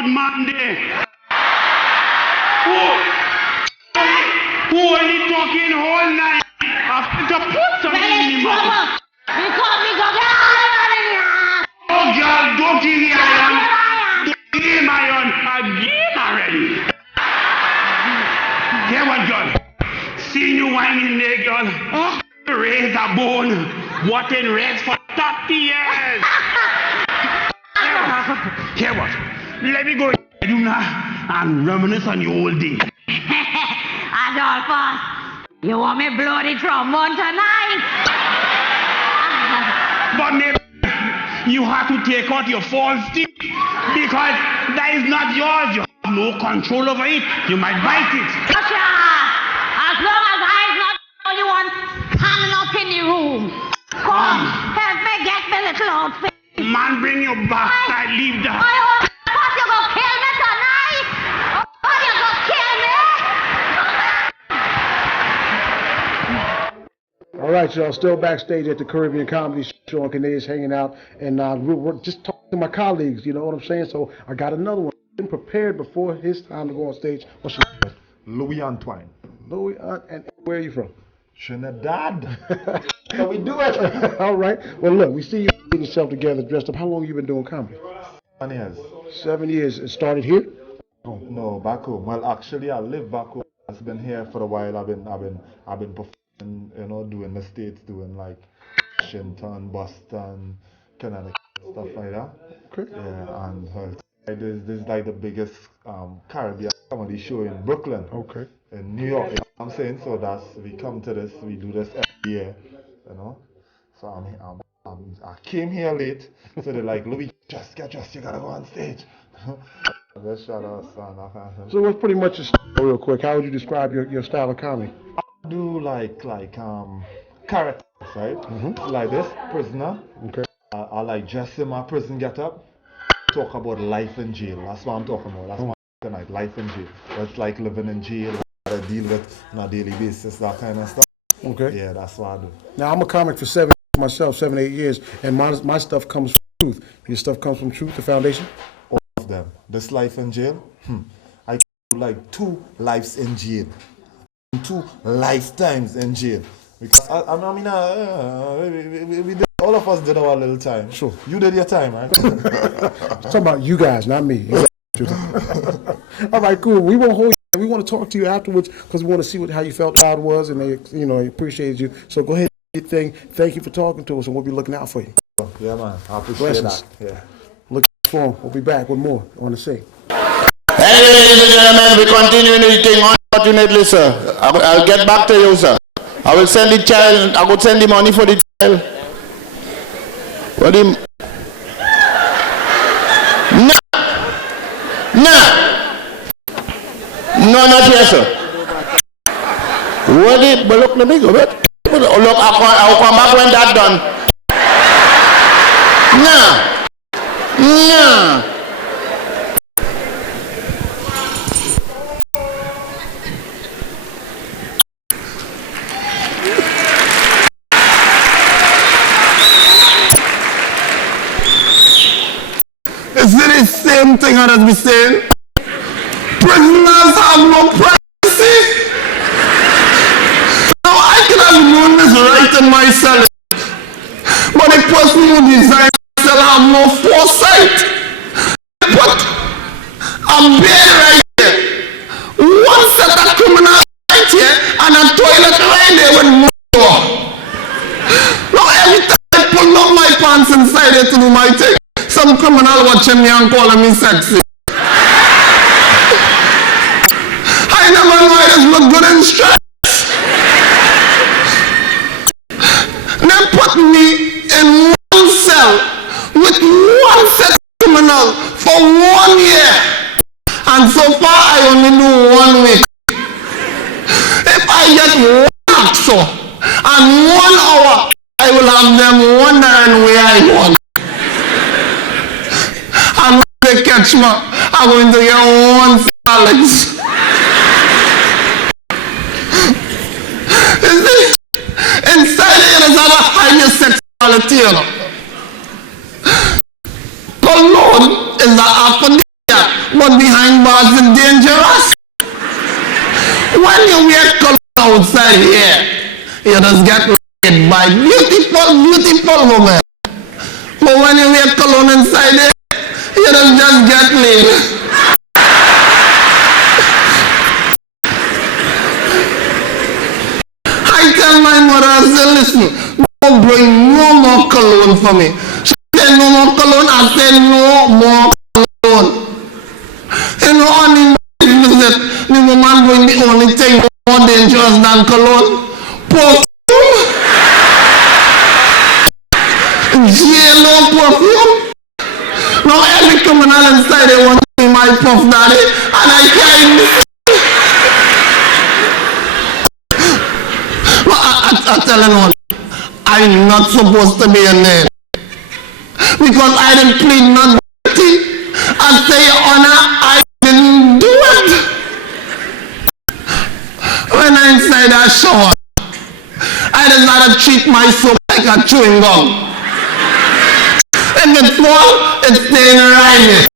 loud man there. Who only talking all night? After to put something in his mouth. Oh, girl, don't give me iron. Don't give me iron again already. Hear what, girl? See you whining there, girl. Raise a bone. What in rest for 30 years? Hear what? Let me go and reminisce on your old days. Adolphus, you want me blow the trombone tonight? But maybe you have to take out your false teeth because that is not yours. You have no control over it. You might bite it. Gotcha! As long as I'm not the only one standing up in the room. Come, help me get my little outfit. Man, bring your backside, leave that. What, you gonna kill me tonight? What, you gonna kill me? All right, y'all, still backstage at the Caribbean Comedy Show. Choonnkieting is hanging out, and we're just talking to my colleagues, you know what I'm saying? So I got another one. Been prepared before his time to go on stage. What's your name? Louis Antoine. Louis, and where are you from? Trinidad. So we do it. All right. Well, look, we see you putting yourself together, dressed up. How long have you been doing comedy? 7 years. 7 years. It started here? Oh, no, back home. Well, actually, I live back home. I've been here for a while. I've been performing, you know, doing the States, doing like Washington, Boston, Connecticut, stuff like that. Okay. Yeah, and this is like the biggest Caribbean comedy show in Brooklyn. Okay. In New York, you know what I'm saying? So we come to this, we do this every year, you know. So I came here late, so they're like, Louis, just get dressed, you gotta go on stage. Let's shout out, son. So what's pretty much your style, real quick? How would you describe your style of comedy? I do like characters, right? Mm-hmm. Like this, prisoner. Okay. I like dress in my prison getup. Talk about life in jail. That's what I'm talking about. That's what I'm talking about, life in jail. What's like living in jail, what I deal with on a daily basis, that kind of stuff. Okay. Yeah, that's what I do. Now, I'm a comic for 7 years, and my stuff comes from Truth. Your stuff comes from Truth, the foundation? All of them. This life in jail, I do like 2 lives in jail. 2 lifetimes in jail. Because we did, all of us did our little time. Sure. You did your time, right? Talking about you guys, not me. All right, cool. We won't hold you. We want to talk to you afterwards because we want to see how you felt crowd was, and they, appreciated you. So go ahead and do your thing. Thank you for talking to us, and we'll be looking out for you. Yeah, man. I appreciate that. Yeah. Look for him. We'll be back with more on the scene. Anyway, ladies and gentlemen, we continue the thing. Unfortunately, sir, I'll get back to you, sir. I will send the child. I will send the money for the child. What do you? No, not here, sir. What did? But look, let me go. Look, I'll come back when that's done. No. Is it the same thing I was saying? Prisoners have no privacy. Now I can have known this right in my cell, but the person who designed the cell have no foresight. But I'm bare right here. One set of criminals right here and a toilet right there with no door. Now every time I pull up my pants inside it to do my thing, some criminal watching me and calling me sexy. I never know I just look good in stress. They put me in one cell with one set of criminals for 1 year. And so far I only do 1 week. If I get 1 axle and 1 hour, I will have them wondering where I want. And when they catch me, I'm going to get 1 salads. Inside here is a higher sexuality, you know. The Lord is the aphrodisiac. but behind bars is dangerous. When you wear cologne outside here, you just get laid by beautiful, beautiful women. But when you wear cologne inside here, you don't just get laid. I tell my mother, I say, listen, don't bring no more cologne for me. She said, no more cologne. I said, no more cologne. You know, on the visit, the woman bring the only thing more dangerous than cologne. Perfume. J-Lo perfume. Now every criminal inside they want to be my puff daddy, and I can't. But I tell you what, I'm not supposed to be in there because I didn't plead not guilty. I say, Your Honor, I didn't do it. When I'm inside that shower, I decided to treat my soap like a chewing gum. If it falls, it's staying right here.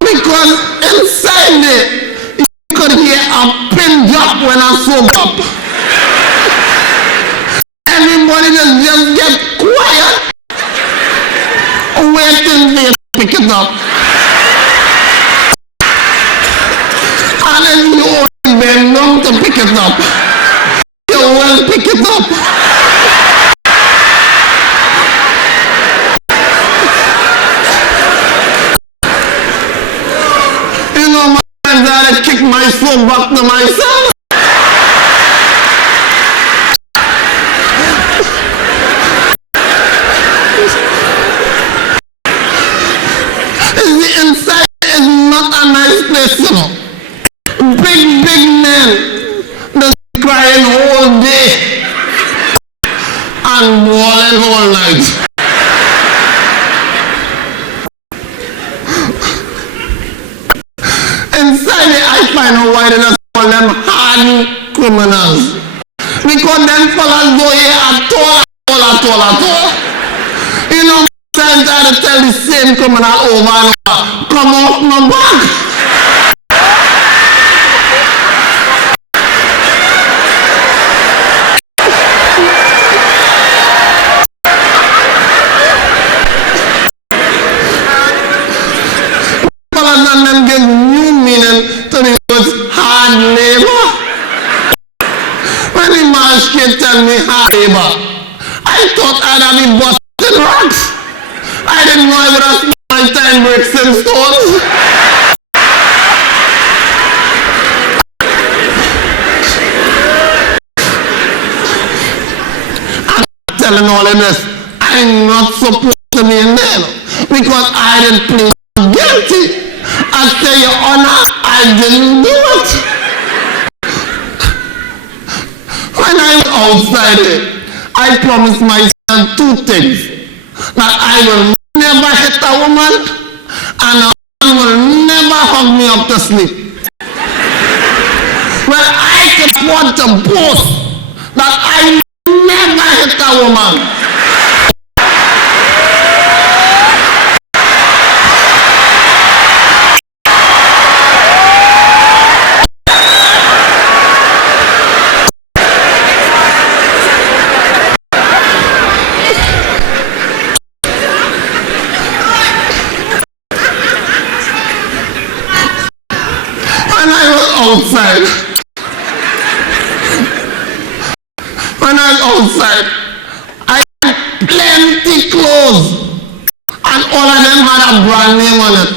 Because inside there, you could hear a pin drop when I soap up. Everybody just get quiet, waiting for you to pick it up. And then you only bend down to pick it up. You will pick it up. You know, my friends had to kick my phone back to myself. The inside is not a nice place, you know. Big men just crying all day and bawling all night. Inside it, I find out why they just call them hardened criminals. Because them fellas go here at all. You know, sometimes I had to tell the same criminal over and over, come off my back. And them give new meaning to the words hard labor. When the man straight tell me hard labor, I thought I'd have been busting rocks. I didn't know I would have spent my time bricks and stones. I'm telling all of this, I'm not supposed to be in there because I didn't plead guilty. I say, Your Honor, I didn't do it. When I was outside it, I promised myself two things. That I will never hit a woman and a man will never hug me up to sleep. Well, I could afford to boast that I never hit a woman. Outside. When I was outside, I had plenty clothes and all of them had a brand name on it.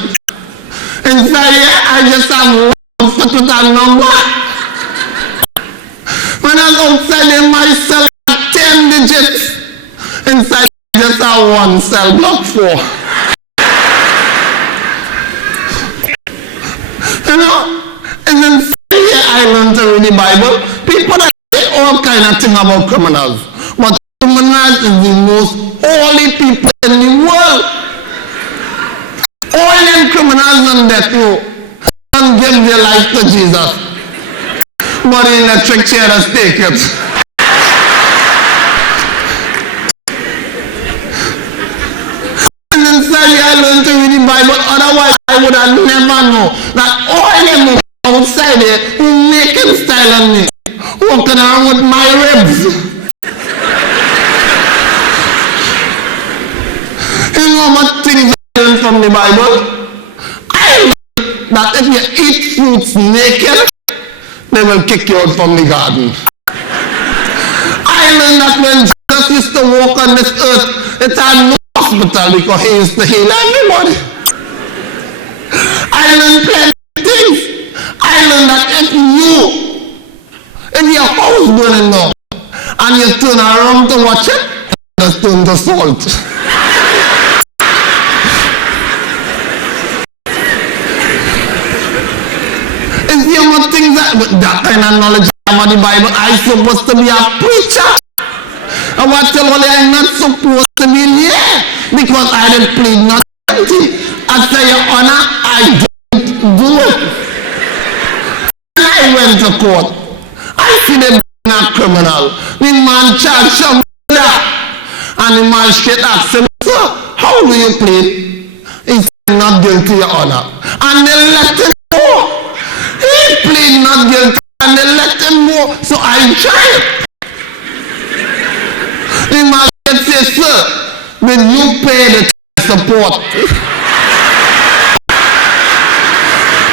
Inside here, I just have one foot with a number. When I was outside, they might sell 10 digits. Inside, I just have one cell block 4. You know? And then here I learned to read the Bible. People that say all kind of things about criminals. But criminals is the most holy people in the world. All them criminals on death row don't give their life to Jesus. But in the electric chair, just take it. Otherwise, I would have never known that all them outside there who making style on me, walking around with my ribs. You know what things I learned from the Bible? I learned that if you eat fruits naked, they will kick you out from the garden. I learned that when Jesus used to walk on this earth, it had no hospital because he used to heal everybody. I learned plenty of things. I learned that if your house burning down and you turn around to watch it, just turn to salt. Is there more things that kind of knowledge about the Bible? I'm supposed to be a preacher. I want to tell you I'm not supposed to be here because I didn't plead not guilty. I say, Your Honor, I didn't do it. And I went to court. I see them being a criminal. The man charged some murder. And the magistrate asked him, Sir, how do you plead? He said, Not guilty, Your Honor. And they let him go. He pleaded not guilty and they let him go. So I tried. The magistrate said, Sir, did you pay the support?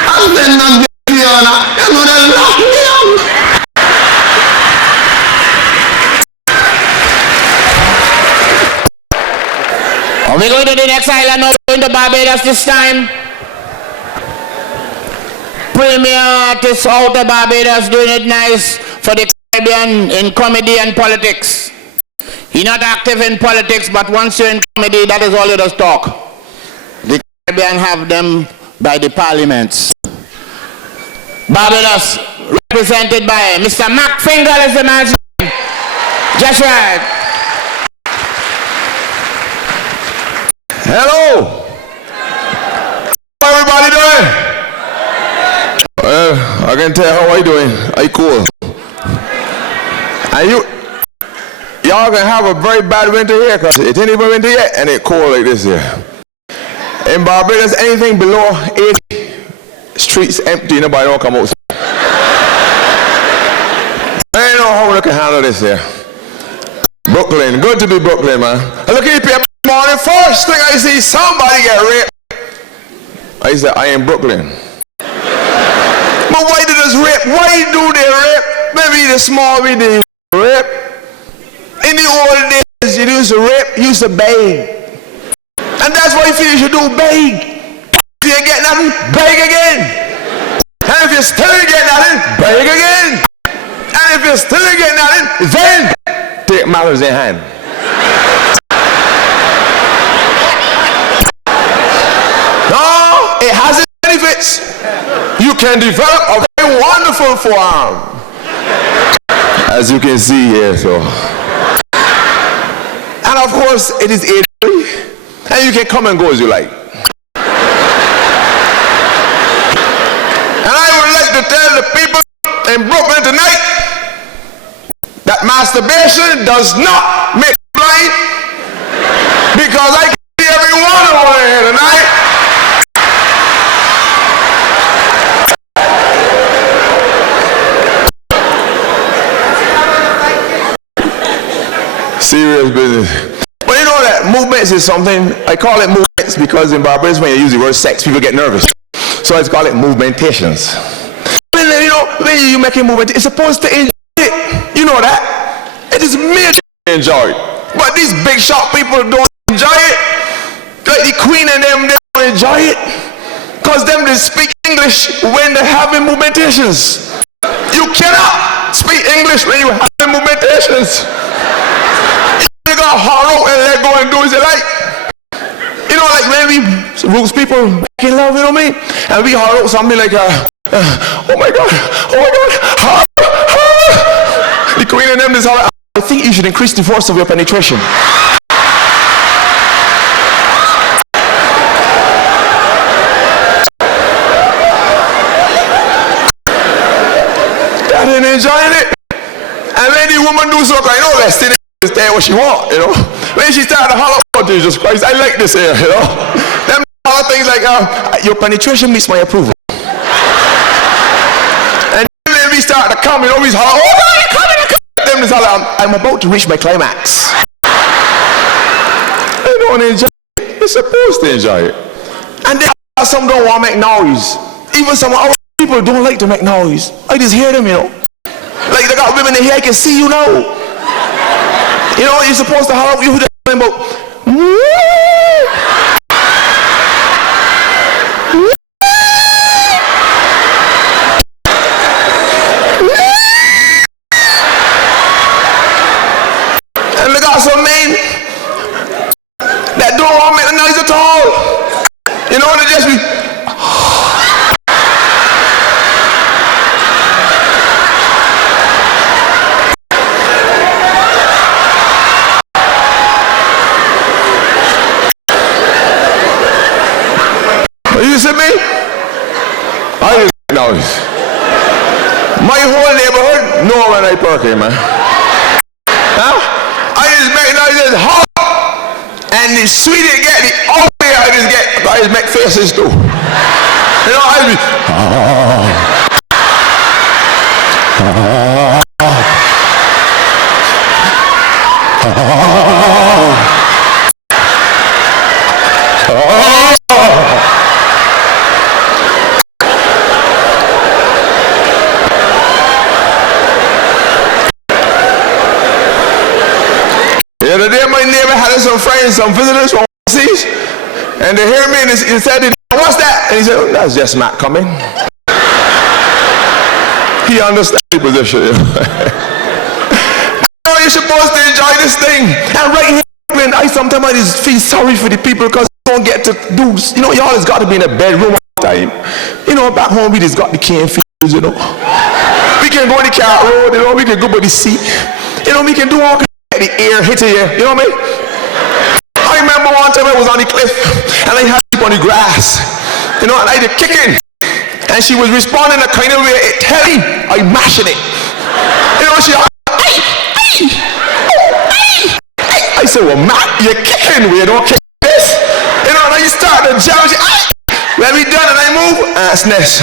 I said, Not guilty, Your Honor. You know they locked me up. Are we going to the next island now? Going to Barbados this time? Premier artist out of Barbados doing it nice for the Caribbean in comedy and politics. He's not active in politics, but once you're in comedy, that is all you just talk. The Caribbean have them by the parliaments. Barbados represented by Mr. Macfingall is the man's name. Just right. Hello. How everybody doing? I can tell how are you doing. Are you cool? And y'all gonna have a very bad winter here because it ain't even winter yet and it's cold like this here. In Barbados, anything below 80, streets empty, nobody don't come outside. I don't know how we can handle this here. Brooklyn, good to be Brooklyn, man. I look at you people this morning, first thing I see somebody get raped. I said, I am Brooklyn. But why did this rape? Why do they rape? Maybe the small we did rape. In the old days, you used to rape, you used to beg. And that's what you feel you should do, beg. If you ain't get nothing, beg again. And if you still ain't get nothing, beg again. And if you still ain't get nothing, then take matters in hand. No, it has its benefits. You can develop a very wonderful forearm. As you can see here, so. And of course, it is age-free. And you can come and go as you like. And I would like to tell the people in Brooklyn tonight that masturbation does not make you blind. Because I can see every one over here tonight. Serious business. But you know that movements is something, I call it movements because in Barbados when you use the word sex, people get nervous. So I call it movementations. When, you know, when you make a movement, it's supposed to enjoy it. You know that? It is made to enjoy it. But these big shot people don't enjoy it. Like the Queen and them, they don't enjoy it. Because them, they speak English when they're having movementations. You cannot speak English when you're having movementations. You got hollow and let go and do as you like. You know, like when we roots people back in love, you know what I mean? And we hollow something like, oh my God, the Queen and them is all. I think you should increase the force of your penetration. I didn't enjoy it. And when the woman do so, I know that's still is there what she want, you know. When she started to holler, oh Jesus Christ, I like this here, you know. Them all things like, your penetration meets my approval. And then we start to come, and always holler, oh God, you're coming, you're coming. Then we holler, I'm about to reach my climax. They don't enjoy it. They're supposed to enjoy it. And then some don't want to make noise. Even some other people don't like to make noise. I just hear them, you know. Like they got women in here, I can see you now. You know, you're supposed to holler, you talking about, and they got some men that don't want to make a noise at all. You know, they just be, you see me? I just make noise. My whole neighborhood know when I perk in, man. Huh? I just make noises hard. And the sweeter it get, the uglier I just make faces too. You know, I the other day my neighbor had some friends, some visitors from overseas, and they hear me and he said, what's that? And he said, oh, that's just Matt coming. He understands the position. You know, you're supposed to enjoy this thing. And right here, I sometimes I just feel sorry for the people because they don't get to do, you know, you always got to be in a bedroom all the time. You know, back home we just got the cane fields, you know. We can go on the car road, you know, we can go by the sea. You know, we can do all kinds of the air hit you, you know what I mean? I remember one time I was on the cliff and I had her on the grass, you know, and I did kicking. And she was responding a kind of way, telling I'm mashing it. You know, she I said, well, Matt, you're kicking, we don't kick this. You know, and I start to jump, she, when we done and I move, it's next.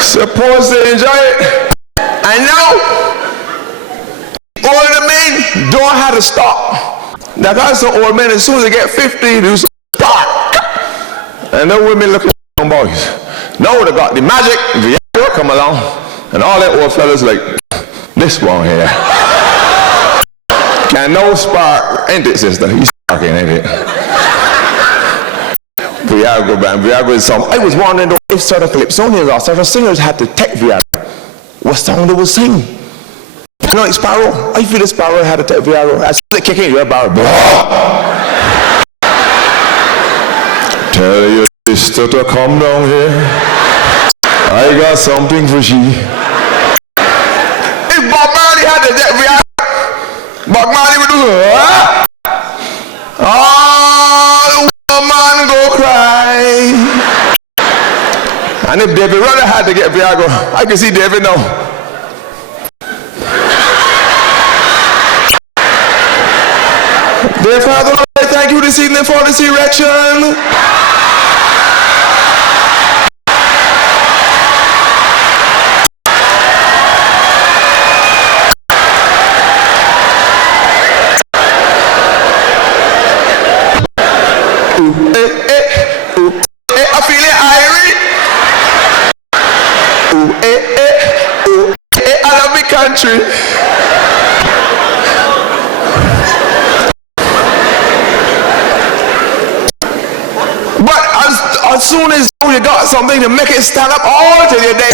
Supposed to enjoy it. And now, all the men don't have to stop. Now, that's the old men, as soon as they get 50, they do spark. And the women look at young boys. Now they got the magic, Viagra come along, and all that old fellas like, this one here. Can no spark, ain't it, sister? He's sparking, ain't it? Viagra, man. Viagra is something. I was wondering if certain calypsonians or certain singers had to take Viagra. What song they would sing? You know, like Sparrow. I feel the Sparrow had to take Viagra. As soon as they kick in, you're about tell your sister to come down here. I got something for she. If Bob Marley had to take Viagra, Bob Marley would do man go cry. And if David Rudder had to get Viagra, I can see David now. Dear Father, I thank you this evening for this erection. I feel it, Irie. I love my country. But as soon as you got something to make it stand up all to your day,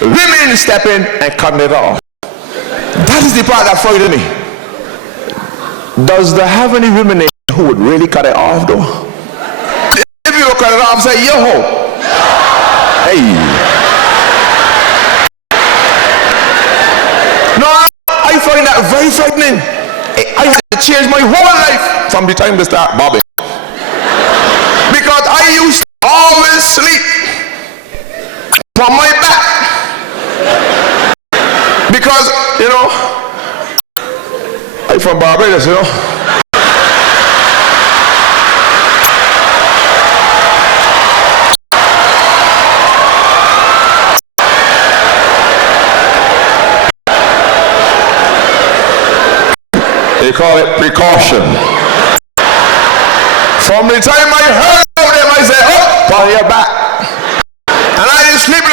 women step in and cut it off. That is the part that frightens me. Does there have any women in who would really cut it off though? If you cut it off, say, yo ho. Hey. No, I find that very frightening. I had to changed my whole life from the time they start bobbing. Because I used to always sleep from my back. Because, you know, I'm from Barbados, you know. They call it precaution. From the time I heard of them, I said, oh, on your back.